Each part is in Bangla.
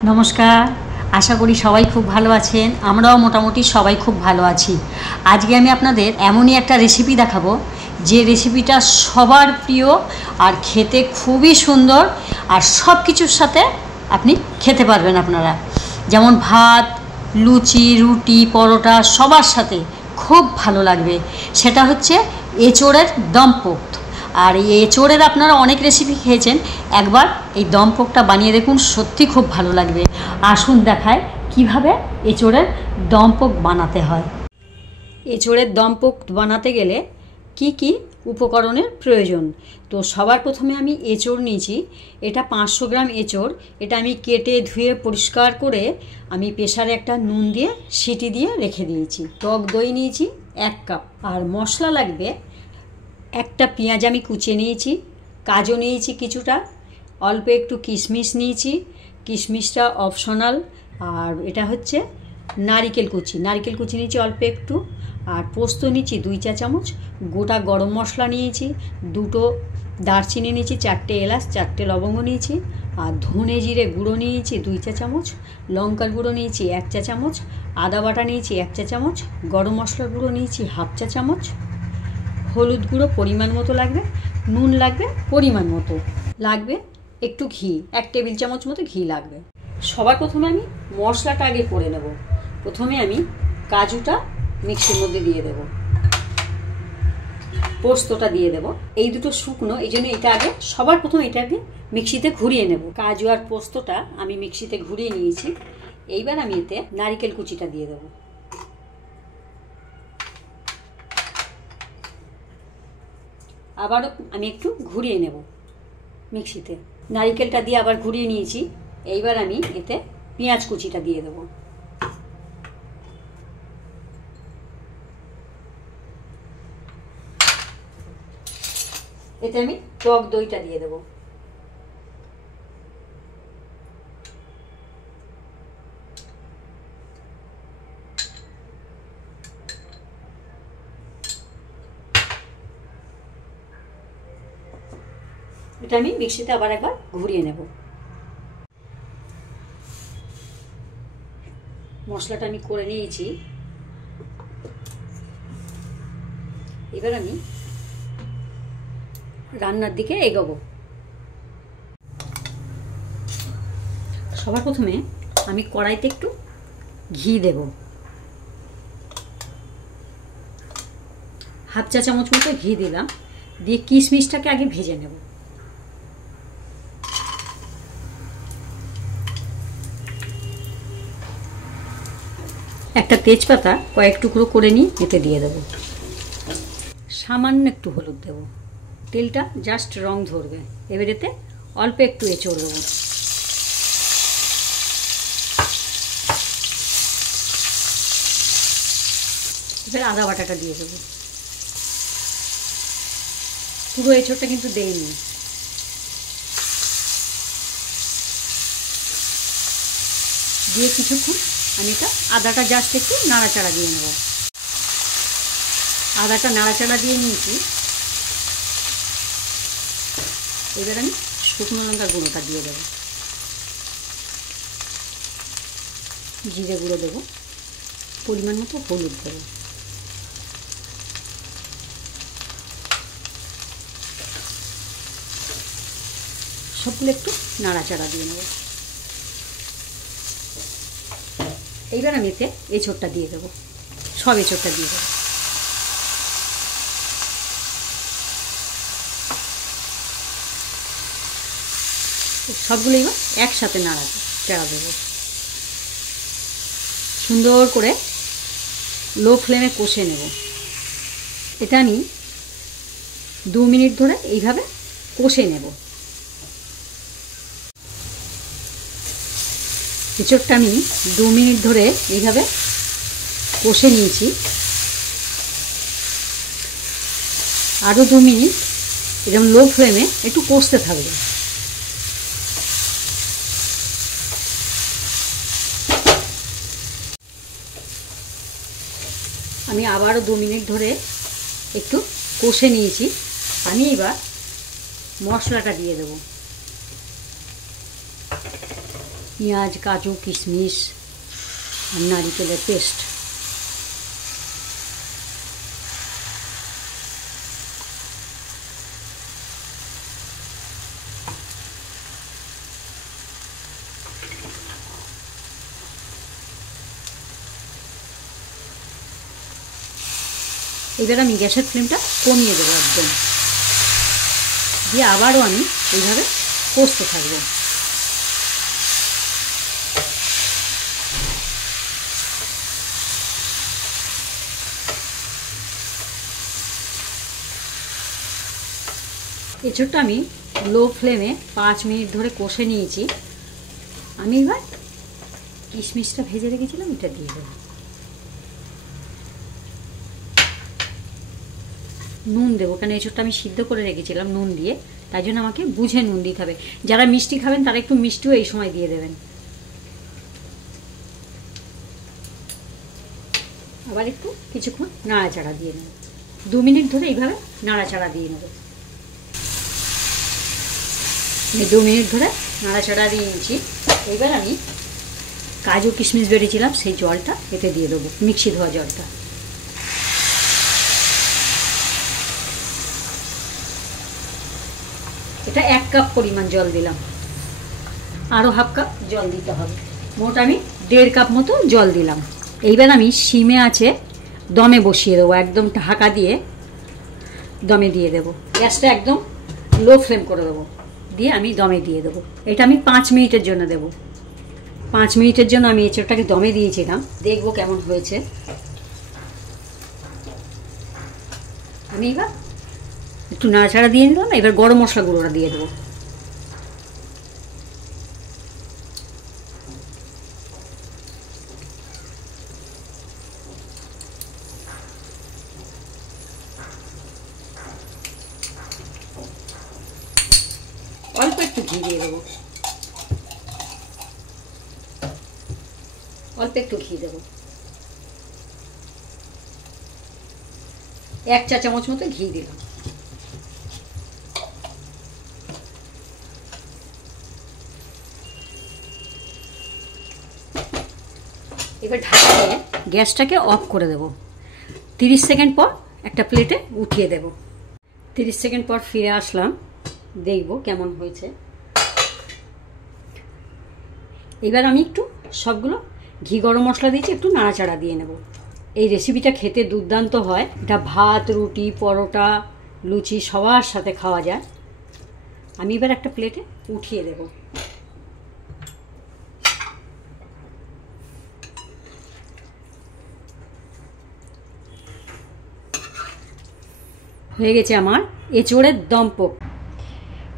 নমস্কার, আশা করি সবাই খুব ভালো আছেন। আমরাও মোটামুটি সবাই খুব ভালো আছি। আজকে আমি আপনাদের এমনই একটা রেসিপি দেখাবো যে রেসিপিটা সবার প্রিয় আর খেতে খুবই সুন্দর, আর সব কিছুর সাথে আপনি খেতে পারবেন আপনারা। যেমন ভাত, লুচি, রুটি, পরোটা সবার সাথে খুব ভালো লাগবে। সেটা হচ্ছে এঁচোড়ের দমপোক্ত। আর এই এঁচোড়ের আপনারা অনেক রেসিপি খেয়েছেন, একবার এই দমপোক্তটা বানিয়ে দেখুন, সত্যি খুব ভালো লাগবে। আসুন দেখায় কিভাবে এঁচোড়ের দমপোক্ত বানাতে হয়। এঁচোড়ের দমপোক্ত বানাতে গেলে কি কি উপকরণের প্রয়োজন। তো সবার প্রথমে আমি এঁচোড় নিয়েছি। এটা 500 গ্রাম এঁচোড়। এটা আমি কেটে ধুয়ে পরিষ্কার করে আমি প্রেসারে একটা নুন দিয়ে সিটি দিয়ে রেখে দিয়েছি। টক দই নিয়েছি 1 কাপ। আর মশলা লাগবে, একটা পেঁয়াজ আমি কুচিয়ে নিয়েছি, কাজু নিয়েছি কিছুটা, অল্প একটু কিশমিশ নিয়েছি, কিশমিশটা অপশনাল। আর এটা হচ্ছে নারকেল কুচি নিয়েছি অল্প একটু। আর পোস্ত নিয়েছি 2 চা চামচ, গোটা গরম মশলা নিয়েছি, 2টো দারচিনি নিয়েছি, 4টে এলাচ, 4টে লবঙ্গ নিয়েছি। আর ধনে জিরে গুঁড়ো নিয়েছি 2 চা চামচ, লঙ্কার গুঁড়ো নিয়েছি 1 চা চামচ, আদা বাটা নিয়েছি 1 চা চামচ, গরম মশলার গুঁড়ো নিয়েছি 1/2 চা চামচ, হলুদ গুঁড়ো পরিমাণ মতো লাগবে, নুন লাগবে পরিমাণ মতো, লাগবে একটু ঘি, 1 টেবিল চামচ মতো ঘি লাগবে। সবার প্রথমে আমি মশলাটা আগে করে নেব। প্রথমে আমি কাজুটা মিক্সির মধ্যে দিয়ে দেব, পোস্তটা দিয়ে দেব। এই দুটো শুকনো, এই জন্য এটা আগে সবার প্রথমে এটা আগে মিক্সিতে ঘুরিয়ে নেব। কাজু আর পোস্তটা আমি মিক্সিতে ঘুরিয়ে নিয়েছি। এইবার আমি এতে নারকেল কুচিটা দিয়ে দেবো। আবারও আমি একটু ঘুরিয়ে নেব মিক্সিতে। নারকেলটা দিয়ে আবার ঘুরিয়ে নিয়েছি। এইবার আমি এতে পেঁয়াজ কুচিটা দিয়ে দেব। এতে আমি টক দইটা দিয়ে দেব। এটা আমি মিক্সিতে আবার একবার ঘুরিয়ে নেব। মশলাটা আমি করে নিয়েছি। এবার আমি রান্নার দিকে এগোবো। সবার প্রথমে আমি কড়াইতে একটু ঘি দেব, 1/2 চা চামচ মতো ঘি দিলাম। দিয়ে কিশমিশটাকে আগে ভেজে নেব। একটা তেজপাতা কয়েক টুকরো করে নিয়ে এতে দিয়ে দেব। সামান্য একটু হলুদ দেব, তেলটা জাস্ট রং ধরবে। এবার এতে অল্প একটু এঁচোড় দেবো। এবার আদা বাটাটা দিয়ে দেবো। পুরো এঁচোড়টা কিন্তু দেইনি। দিয়ে কিছুক্ষণ আমি এটা আদাটা জাস্ট একটু নাড়াচাড়া দিয়ে নেব। আদাটা নাড়াচাড়া দিয়ে নিয়েছি। এবার আমি শুকনো লঙ্কার গুঁড়োটা দিয়ে দেবো, জিরে গুঁড়ো দেবো, পরিমাণ মতো হলুদ দেবো। সবগুলো একটু নাড়াচাড়া দিয়ে নেব। এইবার আমি এতে এঁচোড়টা দিয়ে দেবো, সব এঁচোড়টা দিয়ে দেবো। সবগুলো এবার একসাথে নাড়াচাড়া দেবো। সুন্দর করে লো ফ্লেমে কষে নেব। এটা আমি 2 মিনিট ধরে এইভাবে কষে নেব। এঁচোড়টা আমি 2 মিনিট ধরে এইভাবে কষে নিয়েছি। আরও 2 মিনিট এরকম লো ফ্লেমে একটু কষতে থাকবে। আমি আবারও 2 মিনিট ধরে একটু কষে নিয়েছি। আমি এবার মশলাটা দিয়ে দেবো। পেঁয়াজ, কাজু, কিশমিশ আর নারিকেলের পেস্ট। এবার আমি গ্যাসের ফ্লেমটা কমিয়ে দেবো একদম, দিয়ে আবারও আমি এইভাবে কষতে থাকবো। এঁচোড়টা আমি লো ফ্লেমে 5 মিনিট ধরে কষে নিয়েছি। আমি এবার কিশমিশটা ভেজে রেখেছিলাম, এটা দিয়ে দেবো। নুন দেবো, কারণ এঁচোড়টা আমি সিদ্ধ করে রেখেছিলাম নুন দিয়ে, তাই জন্য আমাকে বুঝে নুন দিতে হবে। যারা মিষ্টি খাবেন তারা একটু মিষ্টিও এই সময় দিয়ে দেবেন। আবার একটু কিছুক্ষণ নাড়াচাড়া দিয়ে নেব, 2 মিনিট ধরে এইভাবে নাড়াচাড়া দিয়ে নেব। 2 মিনিট ধরে নাড়াচাড়া দিয়ে নিয়েছি। এবার আমি কাজু কিশমিশ বেড়েছিলাম সেই জলটা এতে দিয়ে দেবো, মিক্সি ধোয়া জলটা। এটা 1 কাপ পরিমাণ জল দিলাম, আরও হাফ কাপ জল দিতে হবে। মোট আমি 1.5 কাপ মতো জল দিলাম। এইবার আমি সিমে আছে দমে বসিয়ে দেবো, একদম ঢাকা দিয়ে দমে দিয়ে দেবো। গ্যাসটা একদম লো ফ্লেম করে দেবো, দিয়ে আমি দমে দিয়ে দেবো। এটা আমি 5 মিনিটের জন্য দেবো। 5 মিনিটের জন্য আমি এঁচোড়টাকে দমে দিয়েছিলাম, দেখবো কেমন হয়েছে। আমি এবার একটু নাড়াচাড়া দিয়ে নিলাম। এবার গরম মশলা গুঁড়োটা দিয়ে দেবো। অল্প একটু ঘি দিয়ে দেবো, অল্প একটু ঘি দেবো, 1 চা চামচ মতো ঘি দিলাম। এবার ঢাকা দিয়ে গ্যাসটাকে অফ করে দেব। 30 সেকেন্ড পর একটা প্লেটে উঠিয়ে দেব। 30 সেকেন্ড পর ফিরে আসলাম, দেখব কেমন হয়েছে। এবার আমি একটু সবগুলো ঘি গরম মশলা দিয়েছি, একটু নাড়াচাড়া দিয়ে নেব। এই রেসিপিটা খেতে দুর্দান্ত হয়। এটা ভাত, রুটি, পরোটা, লুচি সবার সাথে খাওয়া যায়। আমি এবার একটা প্লেটে উঠিয়ে দেব। হয়ে গেছে আমার এঁচোড়ের দমপোক।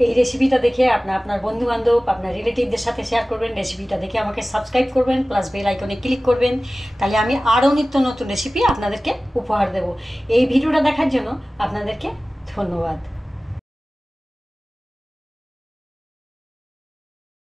এই রেসিপিটা দেখে আপনার বন্ধু বান্ধব, আপনার রিলেটিভদের সাথে শেয়ার করবেন। রেসিপিটা দেখে আমাকে সাবস্ক্রাইব করবেন, প্লাস বেল আইকনে ক্লিক করবেন, তাহলে আমি আরও নিত্য নতুন রেসিপি আপনাদেরকে উপহার দেব। এই ভিডিওটা দেখার জন্য আপনাদেরকে ধন্যবাদ।